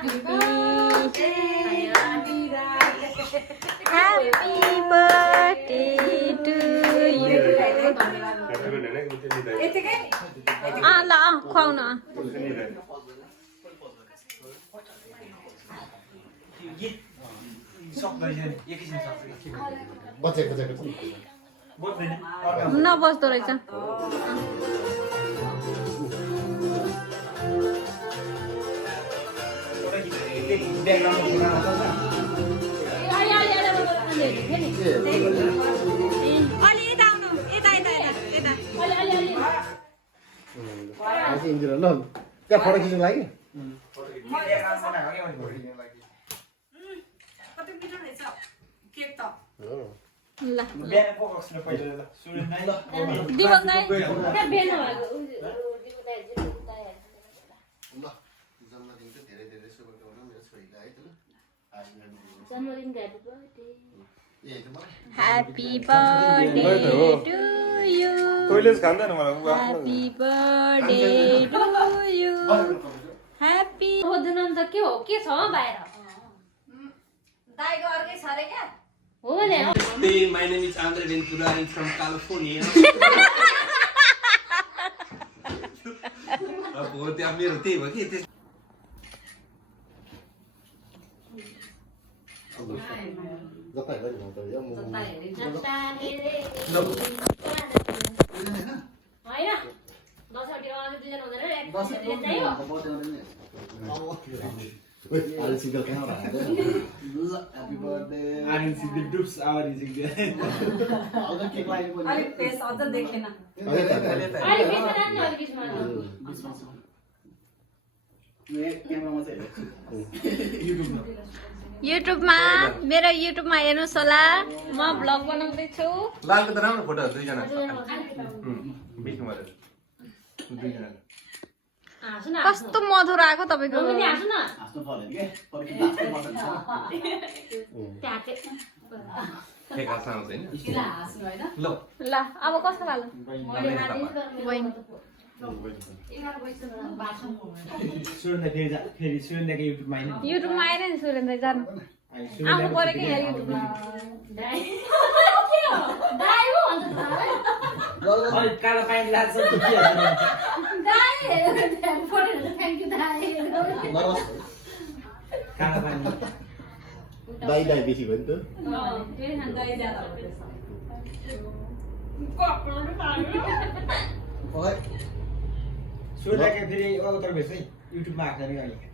ल खुवाउन नबस्दो रहेछ त्यहाँ फोटो खिच्नु लागि Happy birthday to you. Happy birthday to you. Happy. सोध्दैनन् त के हो के छ बाहिर दाइको अर्कै छ रे क्या हो नि My name is Andre Ventura. I'm from California. अब त्यहाँ मेरो त्यही भयो कि अलिक फेस अझ देखेन युट्युबमा मेरो युट्युबमा हेर्नुहोस् होला म भ्लग बनाउँदैछु लालको त राम्रो फोटो दुईजना कस्तो मधुर आएको तपाईँको ल अब कस्तो खालको युट्युबमा आएर नि सुरेन्द्र जानु आउनु पऱ्यो कि यहाँ युट्युबमा दाइ दाइ बेसी भयो नि त फेरि अवतार भेट्छ है युट्युबमा आएको